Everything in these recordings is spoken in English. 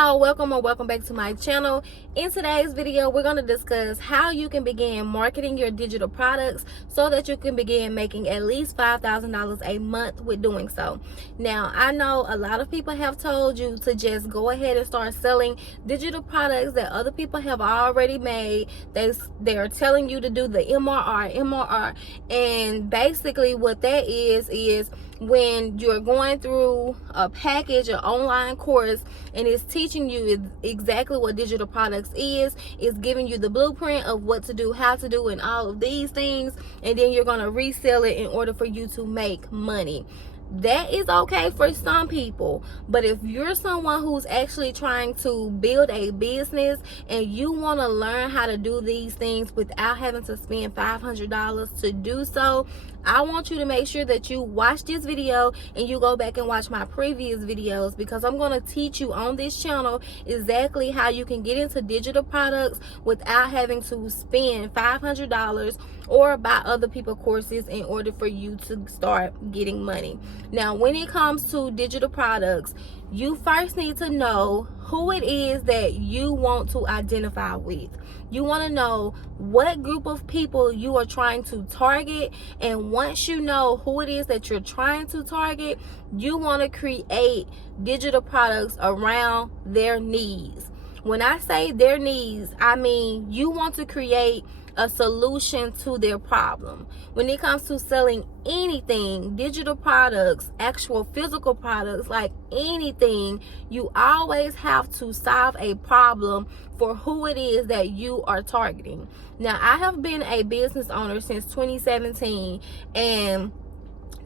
y'all, welcome or welcome back to my channel. In today's video, we're going to discuss how you can begin marketing your digital products so that you can begin making at least $5,000 a month with doing so. Now, I know a lot of people have told you to just go ahead and start selling digital products that other people have already made. They're telling you to do the MRR, and basically what that is when you're going through a package, an online course, and it's teaching you exactly what digital products is. It's giving you the blueprint of what to do, how to do, and all of these things, and then you're going to resell it in order for you to make money. That is okay for some people, but if you're someone who's actually trying to build a business and you want to learn how to do these things without having to spend $500 to do so, I want you to make sure that you watch this video and you go back and watch my previous videos, because I'm going to teach you on this channel exactly how you can get into digital products without having to spend $500 or buy other people's courses in order for you to start getting money. Now, when it comes to digital products, you first need to know who it is that you want to identify with. You want to know what group of people you are trying to target, and once you know who it is that you're trying to target, you want to create digital products around their needs. When I say their needs, I mean you want to create a solution to their problem. When it comes to selling anything, digital products, actual physical products, like anything, you always have to solve a problem for who it is that you are targeting. Now, I have been a business owner since 2017, and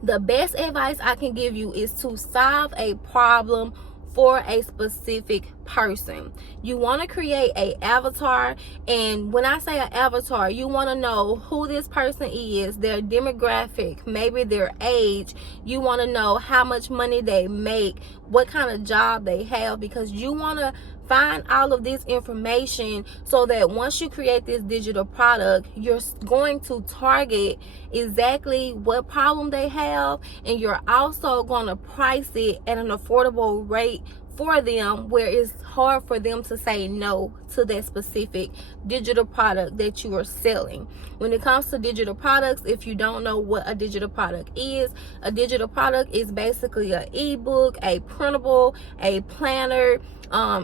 the best advice I can give you is to solve a problem for a specific person. You want to create a avatar, and when I say an avatar, you want to know who this person is, their demographic, maybe their age. You want to know how much money they make, what kind of job they have, because you want to find all of this information so that once you create this digital product, you're going to target exactly what problem they have, and you're also going to price it at an affordable rate for them, where it's hard for them to say no to that specific digital product that you are selling. When it comes to digital products, if you don't know what a digital product is, a digital product is basically an ebook, a printable, a planner,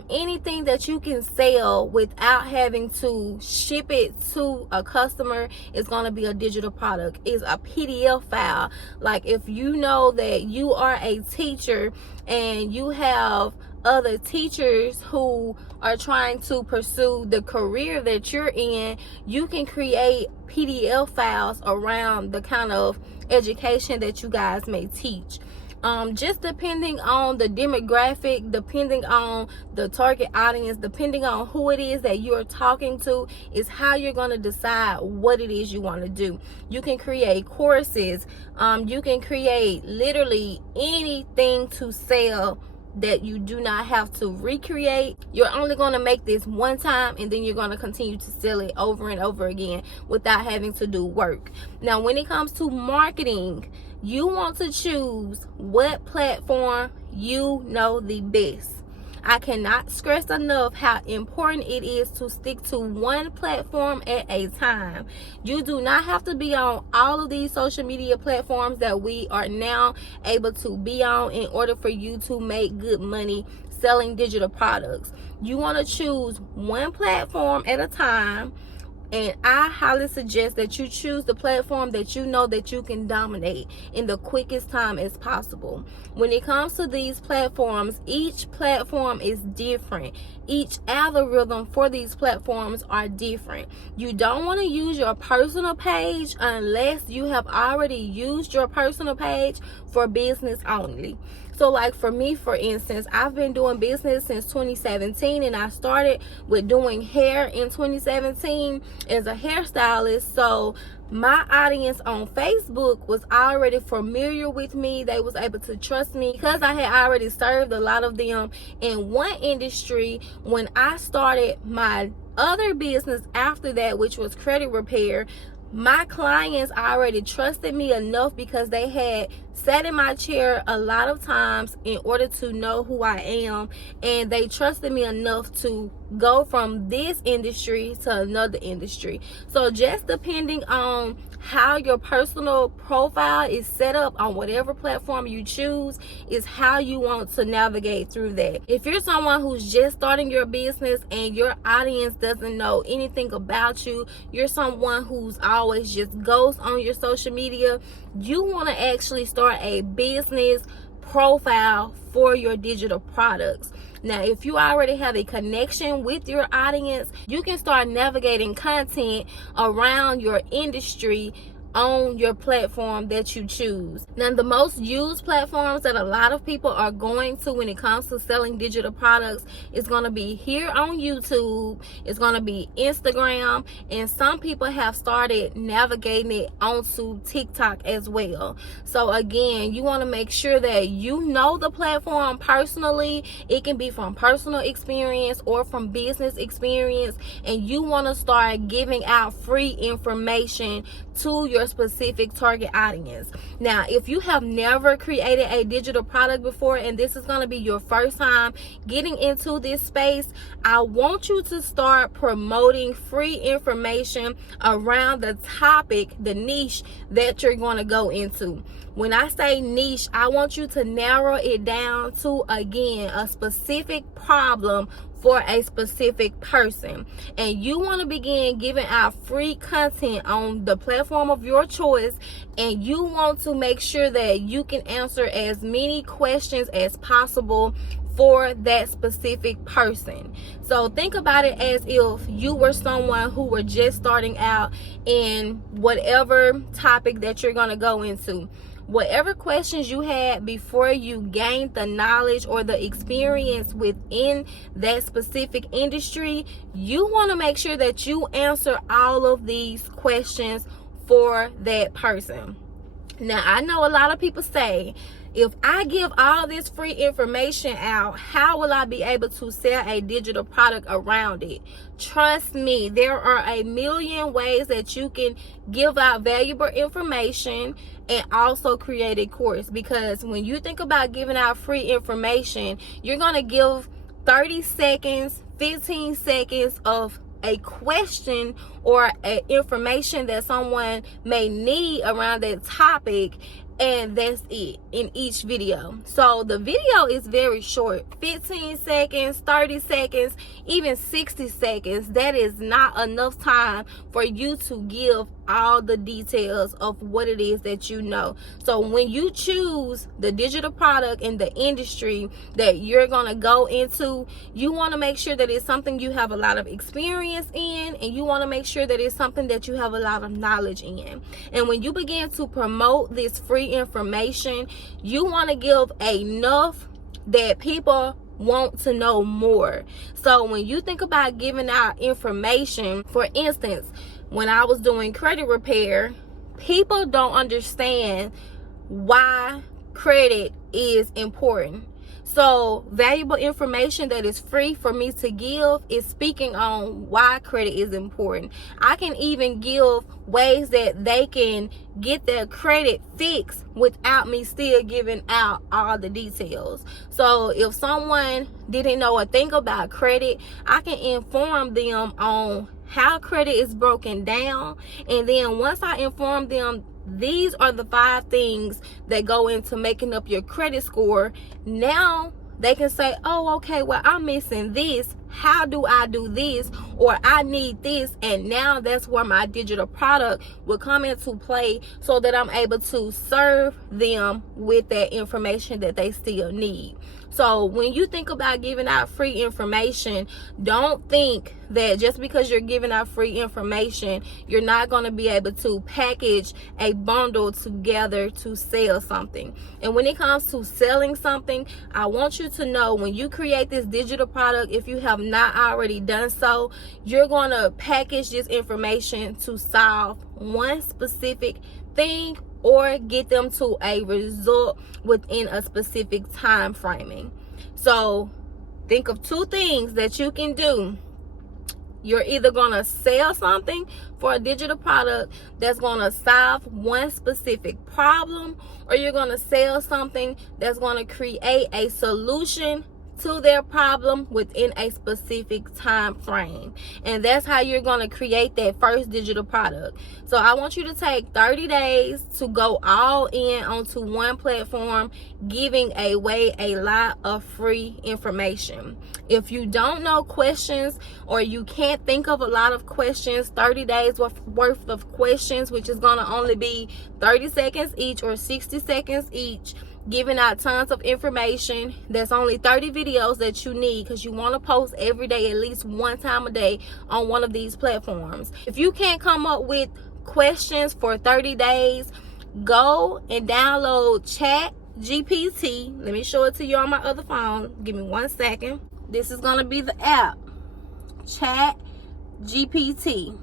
anything that you can sell without having to ship it to a customer is going to be a digital product. It's a PDF file. Like, if you know that you are a teacher and you have other teachers who are trying to pursue the career that you're in, you can create PDF files around the kind of education that you guys may teach. Just depending on the demographic, depending on the target audience, depending on who it is that you're talking to, is how you're going to decide what it is you want to do. You can create courses, you can create literally anything to sell that you do not have to recreate. You're only going to make this one time, and then you're going to continue to sell it over and over again without having to do work. Now, when it comes to marketing, you want to choose what platform you know the best. I cannot stress enough how important it is to stick to one platform at a time. You do not have to be on all of these social media platforms that we are now able to be on in order for you to make good money selling digital products. You want to choose one platform at a time, and I highly suggest that you choose the platform that you know that you can dominate in the quickest time as possible. When it comes to these platforms, each platform is different. Each algorithm for these platforms are different. You don't want to use your personal page unless you have already used your personal page for business only. So, like for me, for instance, I've been doing business since 2017, and I started with doing hair in 2017 as a hairstylist. So my audience on Facebook was already familiar with me. They was able to trust me because I had already served a lot of them in one industry. When I started my other business after that, which was credit repair, My clients already trusted me enough because they had sat in my chair a lot of times in order to know who I am, and they trusted me enough to go from this industry to another industry. So just depending on how your personal profile is set up on whatever platform you choose is how you want to navigate through that. If you're someone who's just starting your business and your audience doesn't know anything about you, you're someone who's always just goes on your social media, you want to actually start a business profile for your digital products. Now, if you already have a connection with your audience, you can start navigating content around your industry on your platform that you choose. Now, the most used platforms that a lot of people are going to when it comes to selling digital products is going to be here on YouTube, it's going to be Instagram, and some people have started navigating it onto TikTok as well. So again, you want to make sure that you know the platform personally. It can be from personal experience or from business experience, and you want to start giving out free information to your specific target audience. Now, if you have never created a digital product before and this is going to be your first time getting into this space, I want you to start promoting free information around the topic, the niche that you're going to go into. When I say niche, I want you to narrow it down to, again, a specific problem for a specific person, and you want to begin giving out free content on the platform of your choice, and you want to make sure that you can answer as many questions as possible for that specific person. So think about it as if you were someone who were just starting out in whatever topic that you're going to go into. Whatever questions you had before you gained the knowledge or the experience within that specific industry, you want to make sure that you answer all of these questions for that person. Now, I know a lot of people say, if I give all this free information out, how will I be able to sell a digital product around it? Trust me, there are a million ways that you can give out valuable information and also create a course. Because when you think about giving out free information, you're going to give 30 seconds, 15 seconds of a question or a information that someone may need around that topic, and that's it in each video. So the video is very short, 15 seconds, 30 seconds, even 60 seconds. That is not enough time for you to give all the details of what it is that you know. So when you choose the digital product in the industry that you're going to go into, you want to make sure that it's something you have a lot of experience in, and you want to make sure that it's something that you have a lot of knowledge in. And when you begin to promote this free information, you want to give enough that people want to know more. So when you think about giving out information, for instance, when I was doing credit repair, people don't understand why credit is important. So valuable information that is free for me to give is speaking on why credit is important. I can even give ways that they can get their credit fixed without me still giving out all the details. So if someone didn't know a thing about credit, I can inform them on how credit is broken down, and then once I inform them these are the 5 things that go into making up your credit score, now they can say, oh, okay, well, I'm missing this. How do I do this? Or I need this. And now that's where my digital product will come into play, so that I'm able to serve them with that information that they still need. So when you think about giving out free information, don't think that just because you're giving out free information, you're not going to be able to package a bundle together to sell something. And when it comes to selling something, I want you to know, when you create this digital product, if you have not already done so, you're going to package this information to solve one specific thing or get them to a result within a specific time framing. So think of 2 things that you can do You're either going to sell something for a digital product that's going to solve one specific problem, or you're going to sell something that's going to create a solution to their problem within a specific time frame. And that's how you're going to create that first digital product. So I want you to take 30 days to go all in onto one platform, giving away a lot of free information. If you don't know questions, or you can't think of a lot of questions, 30 days worth of questions, which is going to only be 30 seconds each or 60 seconds each, giving out tons of information. That's only 30 videos that you need, because you want to post every day, at least one time a day on one of these platforms. If you can't come up with questions for 30 days, go and download Chat GPT. Let me show it to you on my other phone. Give me 1 second. This is going to be the app, Chat GPT.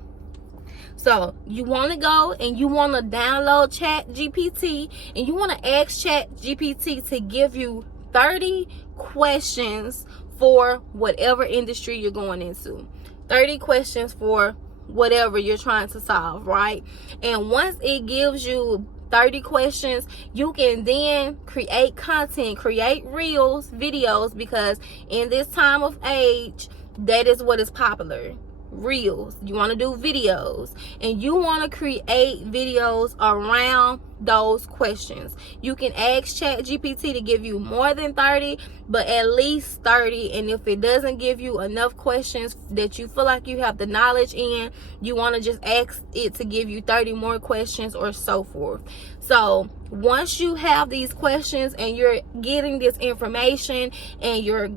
So you want to go and you want to download Chat GPT, and you want to ask Chat GPT to give you 30 questions for whatever industry you're going into. 30 questions for whatever you're trying to solve, right? And once it gives you 30 questions, you can then create content, create reels, videos, because in this time of age, that is what is popular. Reels. You want to do videos, and you want to create videos around those questions. You can ask Chat GPT to give you more than 30, but at least 30. And if it doesn't give you enough questions that you feel like you have the knowledge in, you want to just ask it to give you 30 more questions, or so forth. So once you have these questions and you're getting this information and you're,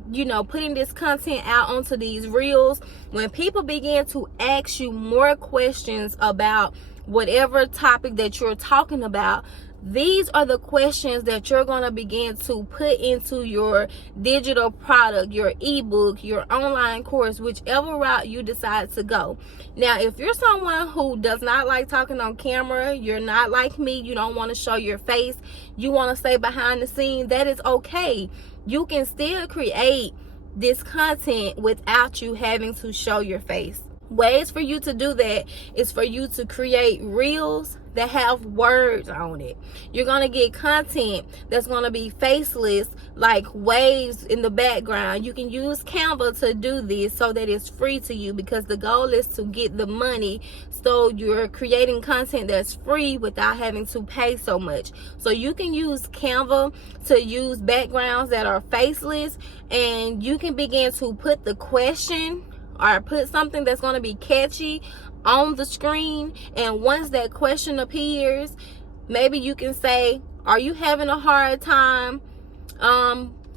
putting this content out onto these reels, when people begin to ask you more questions about whatever topic that you're talking about, these are the questions that you're going to begin to put into your digital product, your ebook, your online course, whichever route you decide to go. Now, if you're someone who does not like talking on camera, you're not like me, you don't want to show your face, you want to stay behind the scenes, that is okay. You can still create this content without you having to show your face. Ways for you to do that is for you to create reels that have words on it. You're going to get content that's going to be faceless, like waves in the background. You can use Canva to do this so that it's free to you, because the goal is to get the money. So you're creating content that's free without having to pay so much. So you can use Canva to use backgrounds that are faceless, and you can begin to put the question or put something that's going to be catchy on the screen. And once that question appears, maybe you can say, are you having a hard time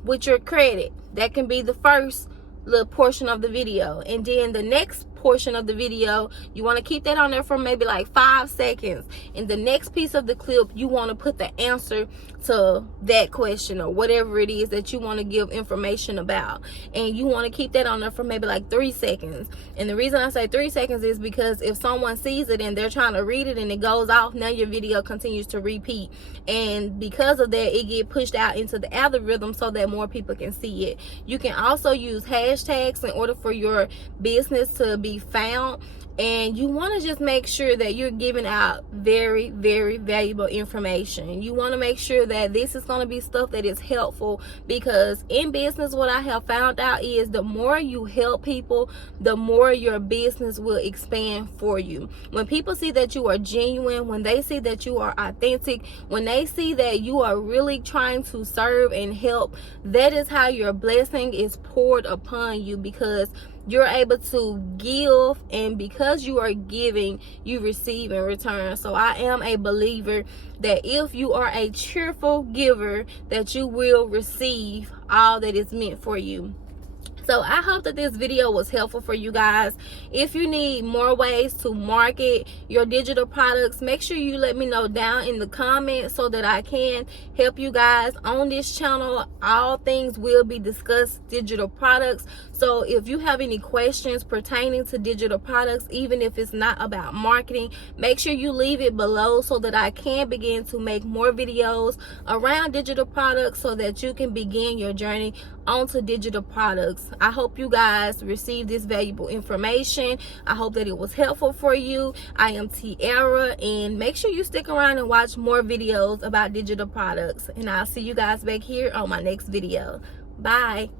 with your credit? That can be the first little portion of the video. And then the next portion of the video, you want to keep that on there for maybe like 5 seconds. In the next piece of the clip, you want to put the answer to that question or whatever it is that you want to give information about, and you want to keep that on there for maybe like 3 seconds. And the reason I say 3 seconds is because if someone sees it and they're trying to read it and it goes off, now your video continues to repeat, and because of that, it get pushed out into the algorithm so that more people can see it. You can also use hashtags in order for your business to be found, and you want to just make sure that you're giving out very, very valuable information. You want to make sure that this is going to be stuff that is helpful, because in business, what I have found out is the more you help people, the more your business will expand for you. When people see that you are genuine, when they see that you are authentic, when they see that you are really trying to serve and help, that is how your blessing is poured upon you, because you're able to give, and because you are giving, you receive in return. So I am a believer that if you are a cheerful giver, that you will receive all that is meant for you. So I hope that this video was helpful for you guys. If you need more ways to market your digital products, make sure you let me know down in the comments so that I can help you guys. On this channel, all things will be discussed digital products. So if you have any questions pertaining to digital products, even if it's not about marketing, make sure you leave it below so that I can begin to make more videos around digital products so that you can begin your journey onto digital products. I hope you guys received this valuable information. I hope that it was helpful for you. I am Tiara, and make sure you stick around and watch more videos about digital products, and I'll see you guys back here on my next video. Bye.